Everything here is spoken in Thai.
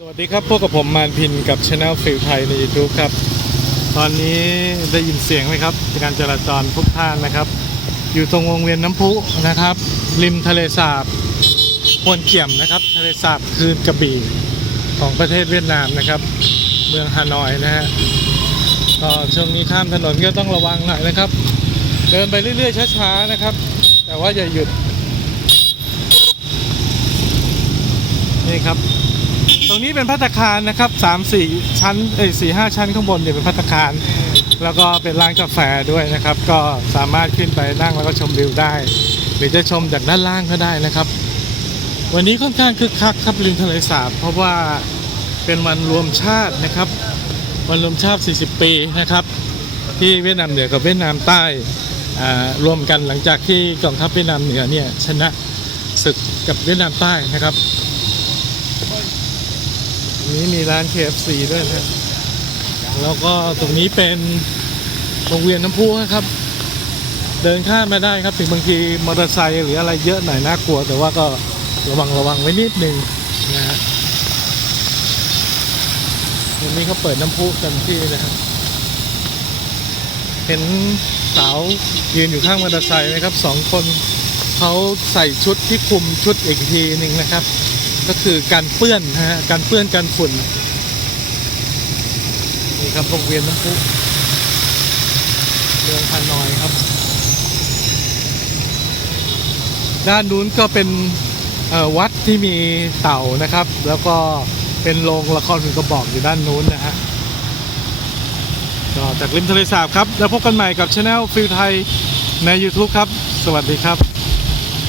สวัสดีครับ พวกกับผมมานพินกับช anel ฟิลไทยใน YouTube ครับ ตอนนี้ได้ยินเสียงไหมครับการจราจรพลุกพล่านนะครับ อยู่ตรงวงเวียนน้ำพุนะครับ ริมทะเลสาบพวนเกี่ยมนะครับ ทะเลสาบคืนกระบี่ของประเทศเวียดนามนะครับ เมืองฮานอยนะฮะก็ช่วงนี้ข้ามถนนก็ต้องระวังหน่อยนะครับ เดินไปเรื่อยๆช้าๆนะครับ แต่ว่าอย่าหยุดนี่ครับ ตรงนี้เป็นพัตคารนะครับสามสี่ชั้นเอ้ยสี่ห้าชั้นข้างบนเนี่ยเป็นพัตคาร แล้วก็เป็นร้านกาแฟด้วยนะครับ ก็สามารถขึ้นไปนั่งแล้วก็ชมวิวได้ หรือจะชมจากด้านล่างก็ได้นะครับ วันนี้ค่อนข้างคึกคักครับริมทะเลสาบ เพราะว่าเป็นวันรวมชาตินะครับ วันรวมชาติ 40 ปีนะครับ ที่เวียดนามเหนือกับเวียดนามใต้รวมกันหลังจากที่กองทัพเวียดนามเหนือเนี่ยชนะศึกกับเวียดนามใต้นะครับ นี้มีร้าน KFC ด้วยนะแล้วก็ตรงนี้เป็นวงเวียนน้ำพุนะครับ เดินข้ามมาได้ครับ ถึงบางทีมอเตอร์ไซค์หรืออะไรเยอะหน่อยน่ากลัว แต่ว่าก็ระวังระวังไว้นิดนึงนะฮะวันนี้เขาเปิดน้ำพุเต็มที่นะครับ เห็นสาวยืนอยู่ข้างมอเตอร์ไซค์นะครับสองคนเขาใส่ชุดที่คลุมชุดอีกทีหนึ่งนะครับ ก็คือการเปื้อนนะฮะการเปื้อนการฝุ่นนี่ครับวงเวียนน้ำพุเมืองฮานอยครับ ด้านนู้นก็เป็นวัดที่มีเต่านะครับ แล้วก็เป็นโรงละครหุ่นกระบอกอยู่ด้านนู้นนะฮะก็จากริมทะเลสาบครับ แล้วพบกันใหม่กับช anel ฟิลไทยใน YouTube ครับ สวัสดีครับ